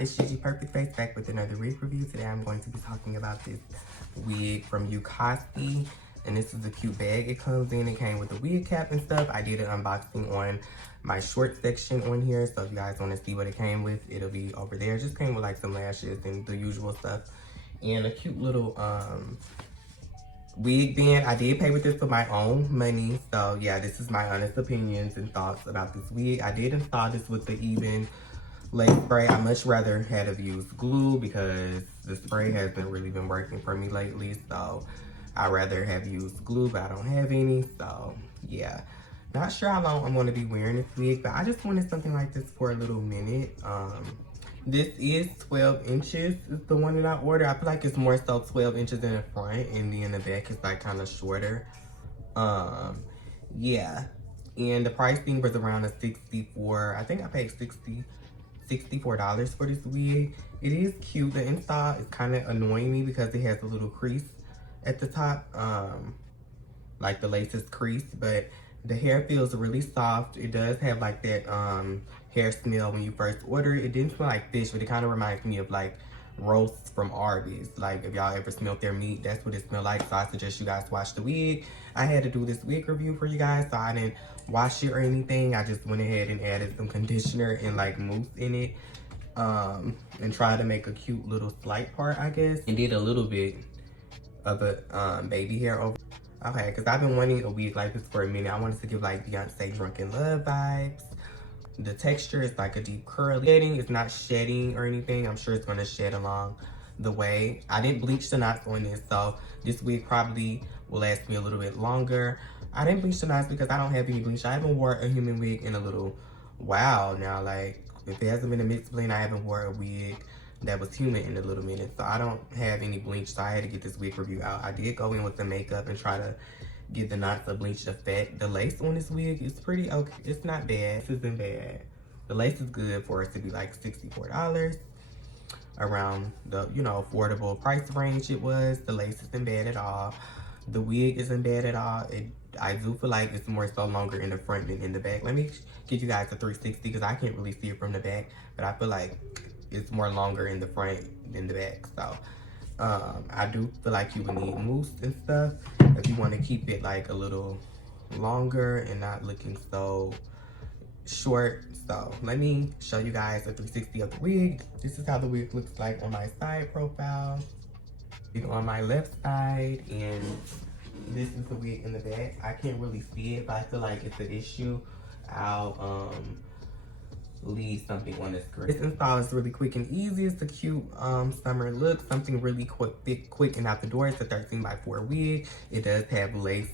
It's Gigi Perfectface back with another wig review. Today I'm going to be talking about this wig from Ukasi. And this is the cute bag it comes in. It came with the wig cap and stuff. I did an unboxing on my short section on here. So if you guys want to see what it came with, it'll be over there. It just came with like some lashes and the usual stuff. And a cute little wig band. I did pay with this for my own money. So yeah, this is my honest opinions and thoughts about this wig. I did install this with the even lace spray. I much rather have used glue because the spray hasn't really been working for me lately. So I'd rather have used glue, but I don't have any. So yeah, not sure how long I'm going to be wearing this wig, but I just wanted something like this for a little minute. This is 12 inches is the one that I ordered. I feel like it's more so 12 inches in the front, and then in the back it's like kind of shorter. Yeah, and the pricing was around a 64. I think I paid $64 for this wig. It is cute. The install is kind of annoying me because it has a little crease at the top, like the lace is creased, but the hair feels really soft. It does have like that hair smell when you first order it. It didn't smell like fish, but it kind of reminds me of like roasts from Arby's. Like if y'all ever smelled their meat, that's what it smelled like. So I suggest you guys watch the wig. I had to do this wig review for you guys, so I didn't wash it or anything. I just went ahead and added some conditioner and like mousse in it, and tried to make a cute little slight part, I guess, and did a little bit of a baby hair over. Okay, because I've been wanting a wig like this for a minute. I wanted to give like Beyonce Drunken Love vibes. The texture is like a deep curly shedding. It's not shedding or anything. I'm sure it's going to shed along the way. I didn't bleach the knots on this, so this wig probably will last me a little bit longer. I didn't bleach the knots because I don't have any bleach. I haven't wore a human wig in a little while now. Like, if it hasn't been a mixed blend, I haven't wore a wig that was human in a little minute. So I don't have any bleach, so I had to get this wig review out. I did go in with the makeup and try to get the knots of bleached effect. The lace on this wig is pretty okay. It's not bad. This isn't bad. The lace is good for it to be like $64. Around the, you know, affordable price range it was. The lace isn't bad at all. The wig isn't bad at all. I do feel like it's more so longer in the front than in the back. Let me give you guys a 360 because I can't really see it from the back, but I feel like it's more longer in the front than the back. So I do feel like you would need mousse and stuff if you want to keep it like a little longer and not looking so short. So let me show you guys a 360 of the wig. This is how the wig looks like on my side profile, on my left side, and this is the wig in the back. I can't really see it, but I feel like it's an issue. I'll leave something on the screen. This install is really quick and easy. It's a cute summer look, something really quick and out the door. It's a 13x4 wig. It does have lace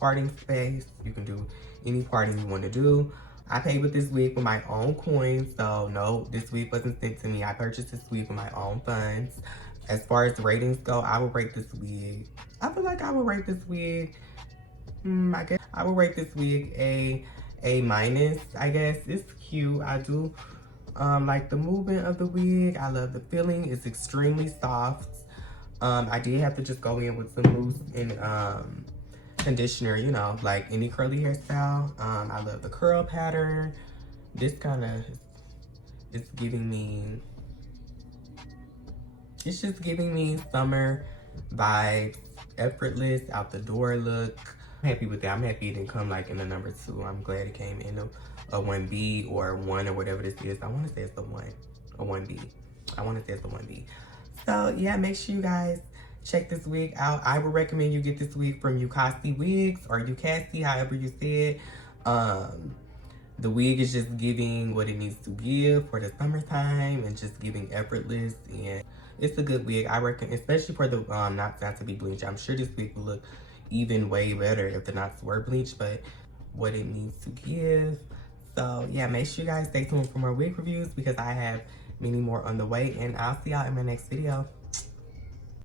parting space. You can do any parting you want to do. I paid with this wig with my own coins, so no, this wig wasn't sent to me. I purchased this wig with my own funds. As far as the ratings go, I would rate this wig, I feel like I would rate this wig, I guess I would rate this wig A minus, I guess. It's cute. I do like the movement of the wig. I love the feeling. It's extremely soft. I did have to just go in with some mousse and conditioner, you know, like any curly hairstyle. I love the curl pattern. This kind of, it's giving me, it's just giving me summer vibes, effortless, out the door look. I'm happy with that. I'm happy it didn't come like in the number 2. I'm glad it came in a 1B or 1 or whatever this is. I want to say it's the 1, a 1B. I want to say it's the 1B. So yeah, make sure you guys check this wig out. I would recommend you get this wig from Ukasi Wigs or Ukasi, however you say it. The wig is just giving what it needs to give for the summertime and just giving effortless, and it's a good wig. I reckon, especially for the knots not to be bleached. I'm sure this wig would look even way better if the knots were bleached, but what it needs to give. So yeah, make sure you guys stay tuned for more wig reviews because I have many more on the way, and I'll see y'all in my next video.